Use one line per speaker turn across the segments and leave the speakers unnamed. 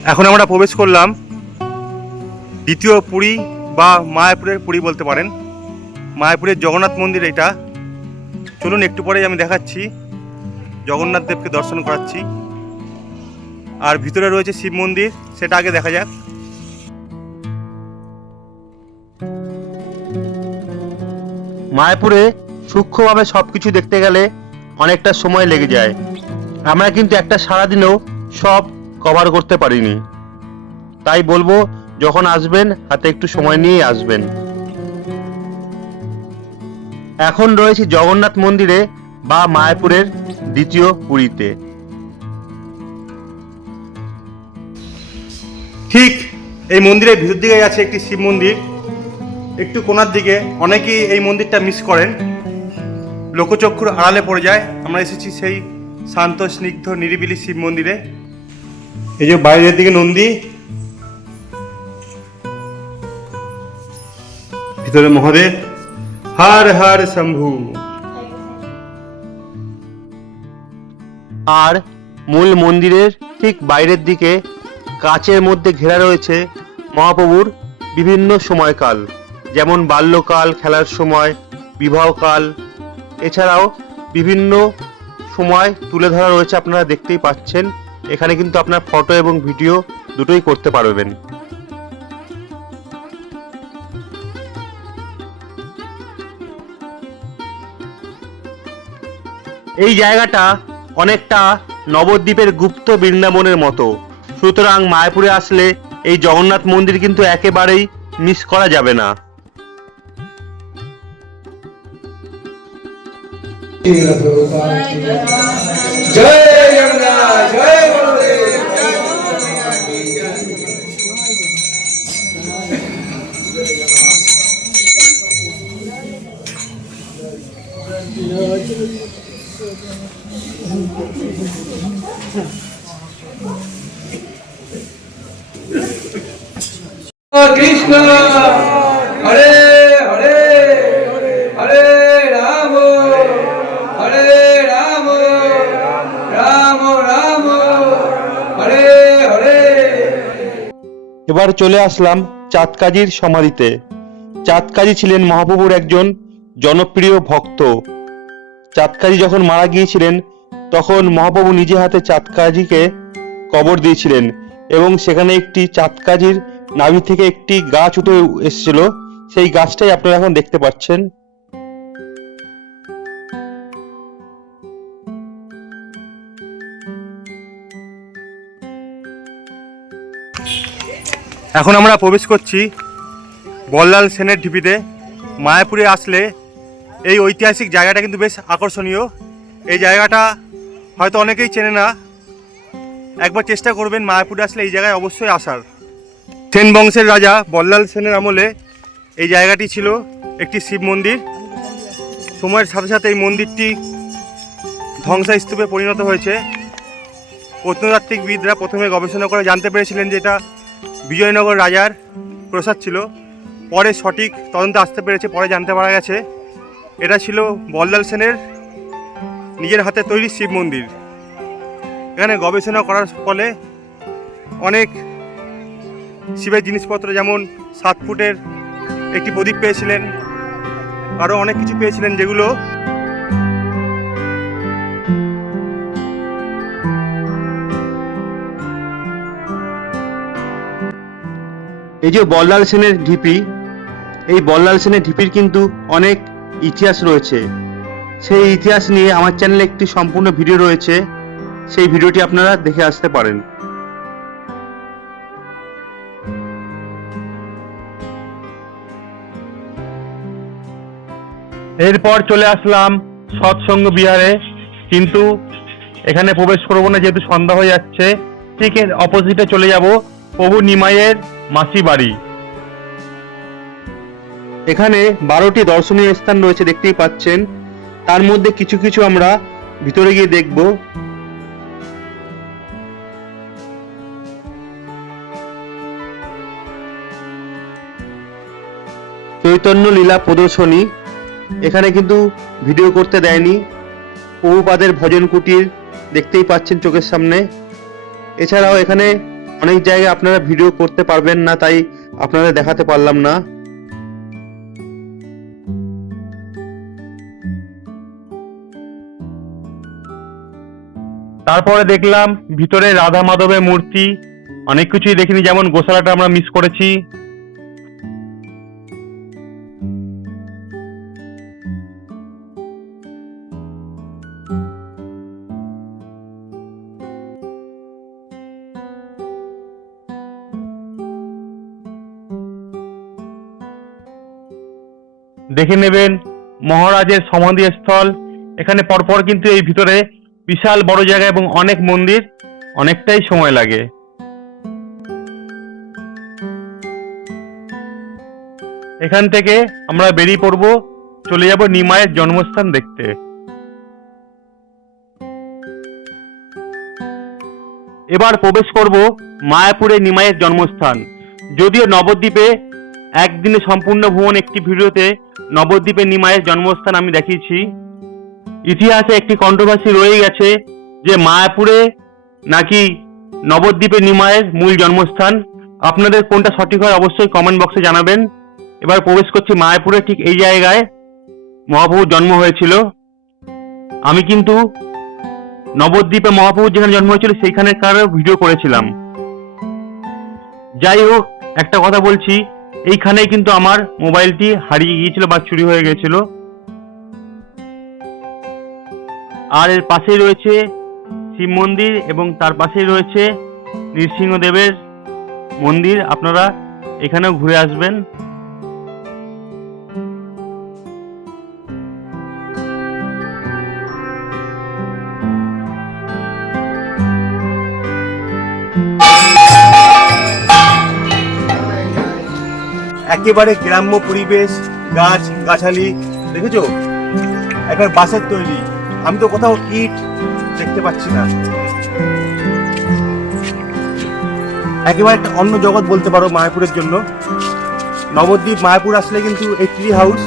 এখন আমরা প্রবেশ করলাম দ্বিতীয় পুরী বা মায়াপুরের পুরী বলতে পারেন। মায়াপুরের জগন্নাথ মন্দির এটা। চলুন একটু পরেই আমি দেখাচ্ছি। জগন্নাথ দেবকে দর্শন করাচ্ছি। আর ভিতরে রয়েছে শিব মন্দির, সেটা আগে দেখা যাক। মায়াপুরে সূক্ষ্মভাবে সব কিছু দেখতে গেলে অনেকটা সময় লেগে যায়। আমরা কিন্তু একটা সারাদিনেও সব কভার করতে পারিনি। তাই বলব, যখন আসবেন, হাতে একটু সময় নিয়ে আসবেন। এখন রয়েছে জগন্নাথ মন্দিরে বা মায়াপুরের দ্বিতীয় পুরীতে। ঠিক এই মন্দিরের ভিতর দিকে আছে একটি শিব মন্দির। একটু কোনার দিকে অনেকেই এই মন্দিরটা মিস করেন। লোকচক্ষুর আড়ালে পড়ে যায়। আমরা এসেছি সেই শান্ত, স্নিগ্ধ, নিরিবিলি শিব মন্দিরে। এই যে বাইরের দিকে নন্দী। ভিতরে মহাদেব। হার হার শম্ভু। আর মূল মন্দিরের ঠিক বাইরের দিকে কাচের মধ্যে ঘেরা রয়েছে মহাপ্রভুর বিভিন্ন সময়কাল, যেমন বাল্যকাল, খেলার সময়, বিবাহকাল। এছাড়াও বিভিন্ন সময় তুলে ধরা রয়েছে, আপনারা দেখতেই পাচ্ছেন। এখানে কিন্তু আপনার ফটো এবং ভিডিও দুটোই করতে পারবেন। এই জায়গাটা অনেকটা নবদ্বীপের গুপ্ত বৃন্দাবনের মতো। সুতরাং মায়াপুরে আসলে এই জগন্নাথ মন্দির কিন্তু একেবারেই মিস করা যাবে না।
জয়
এবার চলে আসলাম চাঁদকাজির সমাধিতে। চাঁদকাজি ছিলেন মহাপ্রভুর একজন জনপ্রিয় ভক্ত। চাঁদকাজি যখন মারা গিয়েছিলেন, তখন মহাপ্রভু নিজে হাতে চাঁদকাজিকে কবর দিয়েছিলেন এবং সেখানে একটি চাঁদকাজির নাভি থেকে একটি গাছ উঠে এসেছিল। সেই গাছটাই আপনারা এখন দেখতে পাচ্ছেন। এখন আমরা প্রবেশ করছি বল্লাল সেনের ঢিপিতে। মায়াপুরে আসলে এই ঐতিহাসিক জায়গাটা কিন্তু বেশ আকর্ষণীয়। এই জায়গাটা হয়তো অনেকেই চেনে না। একবার চেষ্টা করবেন মায়াপুরে আসলে এই জায়গায় অবশ্যই আসার। সেন বংশের রাজা বল্লাল সেনের আমলে এই জায়গাটি ছিল একটি শিব মন্দির। সময়ের সাথে সাথে এই মন্দিরটি ধ্বংসস্তূপে পরিণত হয়েছে। প্রত্নতাত্ত্বিকবিদরা প্রথমে গবেষণা করে জানতে পেরেছিলেন যে এটা বিজয়নগর রাজার প্রসাদ ছিল। পরে সঠিক তদন্তে আসতে পেরেছে, পরে জানতে পারা গেছে। এটা ছিল বল্লাল সেনের নিজের হাতে তৈরি শিব মন্দির। এখানে গবেষণা করার ফলে অনেক শিবের জিনিসপত্র যেমন সাত ফুটের একটি প্রদীপ পেয়েছিলেন, আরও অনেক কিছু পেয়েছিলেন যেগুলো এই যে বল্লাল সেনের ঢিপি, এই বল্লাল সেনের ঢিপির কিন্তু অনেক ইতিহাস রয়েছে। সেই ইতিহাস নিয়ে আমার চ্যানেলে একটি সম্পূর্ণ ভিডিও রয়েছে, সেই ভিডিওটি আপনারা দেখে আসতে পারেন। এরপর চলে আসলাম সৎসঙ্গ বিহারে। কিন্তু এখানে প্রবেশ করব না, যেহেতু সন্ধ্যা হয়ে যাচ্ছে। ঠিক অপোজিটে চলে যাব প্রভু নিমাইয়ের মাসি বাড়ি। এখানে বারোটি দর্শনীয় স্থান রয়েছে, দেখতেই পাচ্ছেন। তার মধ্যে কিছু কিছু আমরা ভিতরে গিয়ে দেখব। চৈতন্য লীলা প্রদর্শনী। এখানে কিন্তু ভিডিও করতে দেয়নি। প্রভুপাদের ভজন কুটির দেখতেই পাচ্ছেন চোখের সামনে। এছাড়াও এখানে
অনেক জায়গায় আপনারা ভিডিও করতে পারবেন না, তাই আপনাদের দেখাতে পারলাম না। তারপরে দেখলাম ভিতরে রাধা মাধবের মূর্তি। অনেক কিছুই দেখিনি, যেমন গোশালাটা আমরা মিস করেছি। দেখে নেবেন, মহারাজের সমাধি স্থল। এখানে পরপর কিন্তু এই ভিতরে বিশাল বড় জায়গা এবং অনেক মন্দির, অনেকটাই সময় লাগে। এখান থেকে আমরা বেরিয়ে পড়ব, চলে যাব নিমায়ের জন্মস্থান দেখতে। এবার প্রবেশ করব মায়াপুরে নিমায়ের জন্মস্থান। যদিও নবদ্বীপে একদিনে সম্পূর্ণ ভ্রমণ একটি ভিডিওতে নবদ্বীপে নিমায়ের জন্মস্থান আমি দেখিয়েছি। ইতিহাসে একটি কন্ট্রোভার্সি রয়ে গেছে যে মায়াপুরে নাকি নবদ্বীপে নিমায়ের মূল জন্মস্থান। আপনাদের কোনটা সঠিক হয় অবশ্যই কমেন্ট বক্সে জানাবেন। এবার প্রবেশ করছি মায়াপুরে, ঠিক এই জায়গায় মহাপ্রভুর জন্ম হয়েছিল। আমি কিন্তু নবদ্বীপে মহাপ্রভুর যেখানে জন্ম হয়েছিল সেইখানে কারও ভিডিও করেছিলাম। যাই হোক, একটা কথা বলছি এইখানেই কিন্তু আমার মোবাইলটি হারিয়ে গিয়েছিল বা চুরি হয়ে গেছিল। আর এর পাশেই রয়েছে শিব মন্দির এবং তার পাশেই রয়েছে নৃসিংহদেবের মন্দির। আপনারা এখানেও ঘুরে আসবেন। একেবারে গ্রাম্য পরিবেশ, গাছ, গাছালি, দেখেছ? একবার বাঁশের তৈরি। আমি তো কোথাও ইট দেখতে পাচ্ছি না। একেবারে একটা অন্য জগৎ বলতে পারো মায়াপুরের জন্য। নবদ্বীপ, মায়াপুর আসলে কিন্তু এই ট্রি হাউস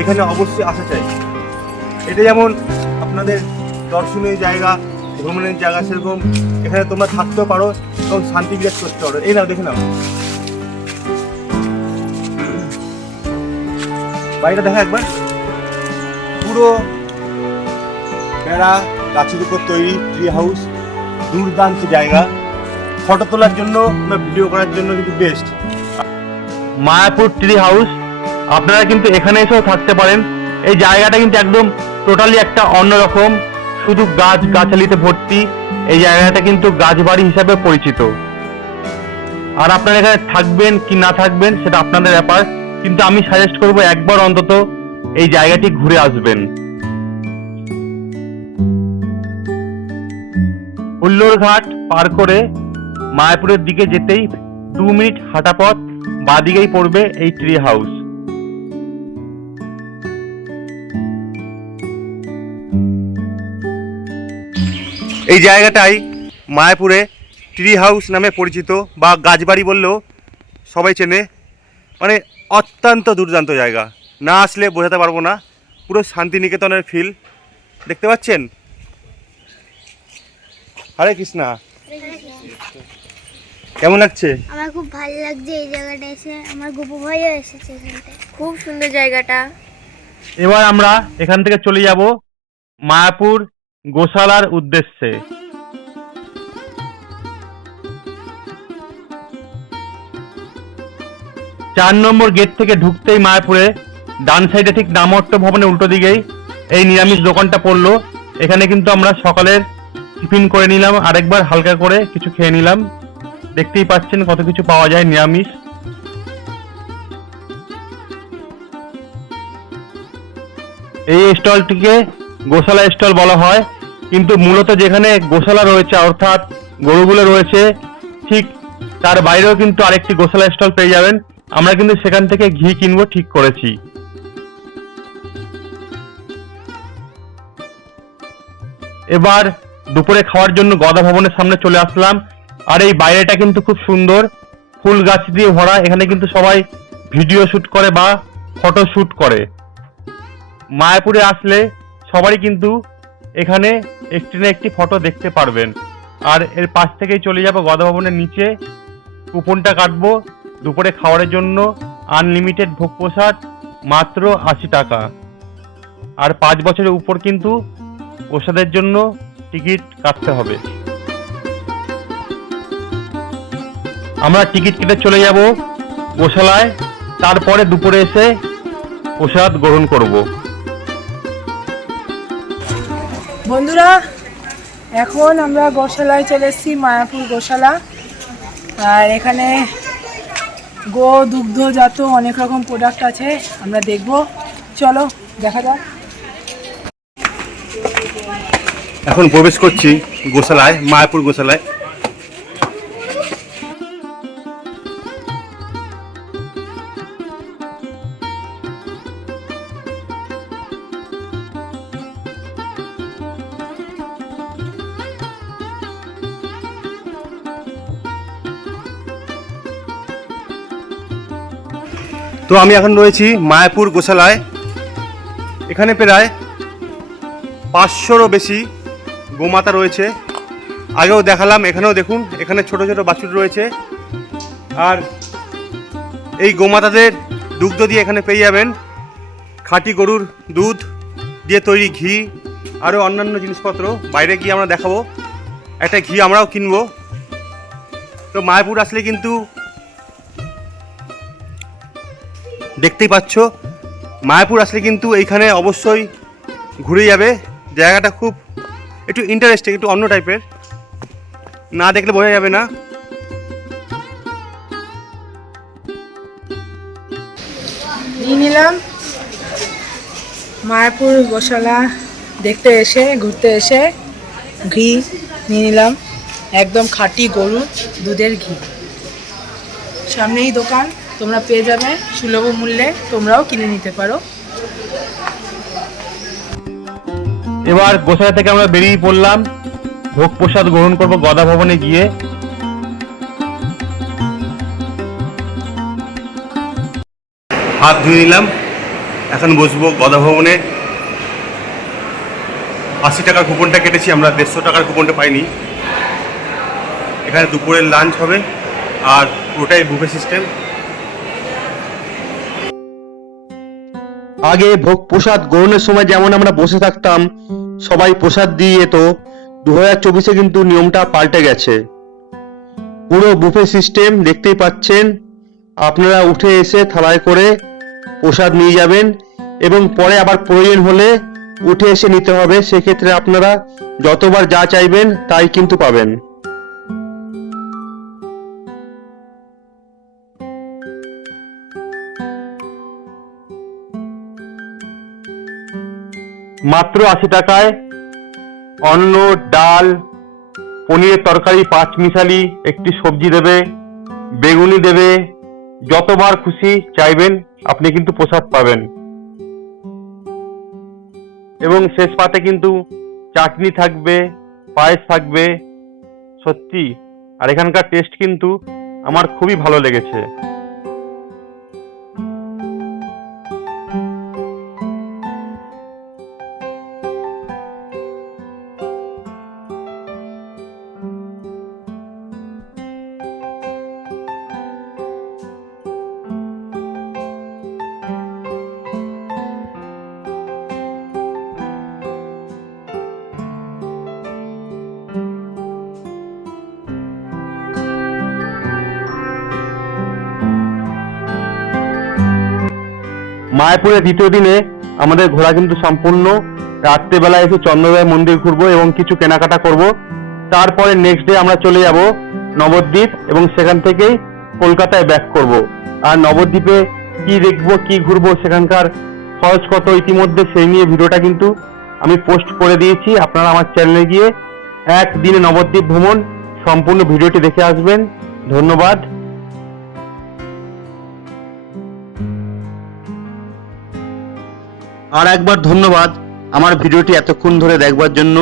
এখানে অবশ্যই আসা চাই। এটা যেমন আপনাদের দর্শনীয় জায়গা, ভ্রমণের জায়গা সেরকম। এখানে তোমরা থাকতেও পারো এবং শান্তি বিরাজ করতে পারো। এই নাও, দেখে নাও। বাড়িটা দেখা একবার। পুরো বেড়া, গাছের উপর তৈরি ট্রি হাউস দুর্দান্ত জায়গা। ফটো তোলার জন্য বা ভিডিও করার জন্য কিন্তু বেস্ট মায়াপুর ট্রি হাউস আপনারা কিন্তু এখানে এসেও থাকতে পারেন। এই জায়গাটা কিন্তু একদম টোটালি একটা অন্যরকম। শুধু গাছ গাছালিতে ভর্তি, এই জায়গাটা কিন্তু গাছবাড়ি হিসাবে পরিচিত। আর আপনারা এখানে থাকবেন কি না থাকবেন, সেটা আপনাদের ব্যাপার। কিন্তু আমি সাজেস্ট করব একবার অন্তত এই জায়গাটি ঘুরে আসবেন। হুল্লোর ঘাট পার করে মায়াপুরের দিকে যেতেই দু মিনিট হাঁটা পথ, বাদিকেই পড়বে এই ট্রি হাউস এই জায়গাটাই মায়াপুরে ট্রি হাউস নামে পরিচিত বা গাছবাড়ি বললেও সবাই চেনে। মানে অত্যন্ত দুর্দান্ত জায়গা। না আসলে বোঝাতে পারব না। পুরো শান্তিনিকেতনের ফিল দেখতে পাচ্ছেন? হরে কৃষ্ণা। কেমন লাগছে?
আমার খুব ভালো লাগছে এই জায়গাটা এসে। আমার গুপু ভাইও এসেছে এখানটায় খুব সুন্দর জায়গাটা।
এবার আমরা এখান থেকে চলে যাব মায়াপুর গোশালার উদ্দেশ্যে। চার নম্বর গেট থেকে ঢুকতেই মায়াপুরে, ডান সাইডে ঠিক নামট্ট ভবনের উল্টো দিকেই এই নিরামিষ দোকানটা পড়ল। এখানে কিন্তু আমরা সকালের টিফিন করে নিলাম, আরেকবার হালকা করে কিছু খেয়ে নিলাম। দেখতেই পাচ্ছেন কত কিছু পাওয়া যায় নিরামিষ। এই স্টলটিকে গোশালা স্টল বলা হয়। কিন্তু মূলত যেখানে গোশালা রয়েছে, অর্থাৎ গরুগুলো রয়েছে, ঠিক তার বাইরেও কিন্তু আরেকটি গোশালা স্টল পেয়ে যাবেন। আমরা কিন্তু সেখান থেকে ঘি কিনবো, ঠিক করেছি। এবার দুপুরে খাওয়ার জন্য গদা ভবনের সামনে চলে আসলাম। আর এই বাইরেটা কিন্তু খুব সুন্দর। ফুল গাছ দিয়ে ভরা, এখানে কিন্তু সবাই ভিডিও শুট করে বা ফটো শুট করে। মায়াপুরে আসলে সবারই কিন্তু এখানে একটি না একটি ফটো দেখতে পারবেন। আর এর পাশ থেকেই চলে যাব গদা ভবনের নিচে। কুপনটা কাটবো। দুপুরে খাওয়ারের জন্য আনলিমিটেড ভোগ প্রসাদ মাত্র আশি টাকা। আর পাঁচ বছরের উপর কিন্তু প্রসাদের জন্য টিকিট কাটতে হবে। আমরা টিকিট কেটে চলে যাব গোশালায়, তারপরে দুপুরে এসে প্রসাদ গ্রহণ করব।
বন্ধুরা, এখন আমরা গোশালায় চলে এসেছি, মায়াপুর গোশালা। আর এখানে গো দুগ্ধজাত অনেক রকম প্রোডাক্ট আছে, আমরা দেখব। চলো, দেখা যাক।
এখন প্রবেশ করছি গোশালায়, মায়াপুর গোশালায়। তো আমি এখন রয়েছি মায়াপুর গোশালায়। এখানে প্রায় পাঁচশোরও বেশি গোমাতা রয়েছে। আগেও দেখালাম, এখানেও দেখুন, এখানে ছোট ছোট বাছুর রয়েছে। আর এই গোমাতাদের দুগ্ধ দিয়ে এখানে পেয়ে যাবেন খাঁটি গরুর দুধ দিয়ে তৈরি ঘি, আরও অন্যান্য জিনিসপত্র। বাইরে গিয়ে আমরা দেখাবো। একটা ঘি আমরাও কিনবো। তো মায়াপুর আসলে কিন্তু দেখতেই পাচ্ছ। মায়াপুর আসলে কিন্তু এইখানে অবশ্যই ঘুরে যাবে। জায়গাটা খুব একটু ইন্টারেস্টিং একটু অন্য টাইপের না দেখলে বোঝা যাবে না।
নিয়ে নিলাম। মায়াপুর গোশালা দেখতে এসে, ঘুরতে এসে ঘি নিয়ে নিলাম। একদম খাঁটি গরু, দুধের ঘি। সামনেই দোকান। তোমরা পেয়ে যাবে সুলভ মূল্যে তোমরাও কিনে নিতে পারো।
এবার গোসাই থেকে আমরা বেরিয়ে পড়লাম। ভোগ প্রসাদ গ্রহণ করব গদা ভবনে গিয়ে। হাত ধুয়ে নিলাম। এখন বসবো গদা ভবনে। আশি টাকার কুপনটা কেটেছি আমরা দেড়শো টাকার কুপনটা পাইনি। এখানে দুপুরের লাঞ্চ হবে আর পুরোটাই বুফে সিস্টেম
আগে ভোগ প্রসাদ গ্রহণের সময় যেমন আমরা বসে থাকতাম, সবাই প্রসাদ দিয়ে যেত দু হাজার চব্বিশে কিন্তু নিয়মটা পাল্টে গেছে। পুরো বুফে সিস্টেম দেখতেই পাচ্ছেন, আপনারা উঠে এসে থালায় করে প্রসাদ নিয়ে যাবেন এবং পরে আবার প্রয়োজন হলে উঠে এসে নিতে হবে, সেক্ষেত্রে আপনারা যতবার যা চাইবেন তাই কিন্তু পাবেন।
মাত্র আশি টাকায় অন্ন, ডাল, পনিরের তরকারি, পাঁচ মিশালি, একটি সবজি দেবে, বেগুনি দেবে, যতবার খুশি চাইবেন, আপনি কিন্তু প্রসাদ পাবেন। এবং শেষ পাতে কিন্তু চাটনি থাকবে, পায়েস থাকবে, সত্যি। আর এখানকার টেস্ট কিন্তু আমার খুবই ভালো লেগেছে। মায়াপুরের দ্বিতীয় দিনে আমাদের ঘোরা কিন্তু সম্পূর্ণ রাত্রেবেলা এসে চন্দ্রদয় মন্দির ঘুরবো এবং কিছু কেনাকাটা করব। তারপরে নেক্সট ডে আমরা চলে যাব নবদ্বীপ এবং সেখান থেকেই কলকাতায় ব্যাক করব। আর নবদ্বীপে কি দেখব, কি ঘুরবো, সেখানকার খরচ কত ইতিমধ্যে সেই নিয়ে ভিডিওটা কিন্তু আমি পোস্ট করে দিয়েছি। আপনারা আমার চ্যানেলে গিয়ে একদিনে নবদ্বীপ ভ্রমণ সম্পূর্ণ ভিডিওটি দেখে আসবেন। ধন্যবাদ।
আর একবার ধন্যবাদ আমার ভিডিওটি এতক্ষণ ধরে দেখবার জন্য।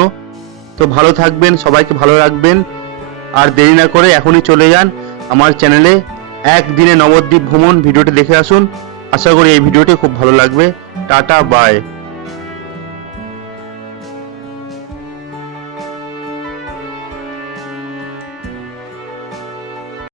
তো ভালো থাকবেন, সবাইকে ভালো রাখবেন। আর দেরি না করে এখনই চলে যান আমার চ্যানেলে। একদিনে নবদ্বীপ ভ্রমণ ভিডিওটি দেখে আসুন। আশা করি এই ভিডিওটি খুব ভালো লাগবে। Tata, bye.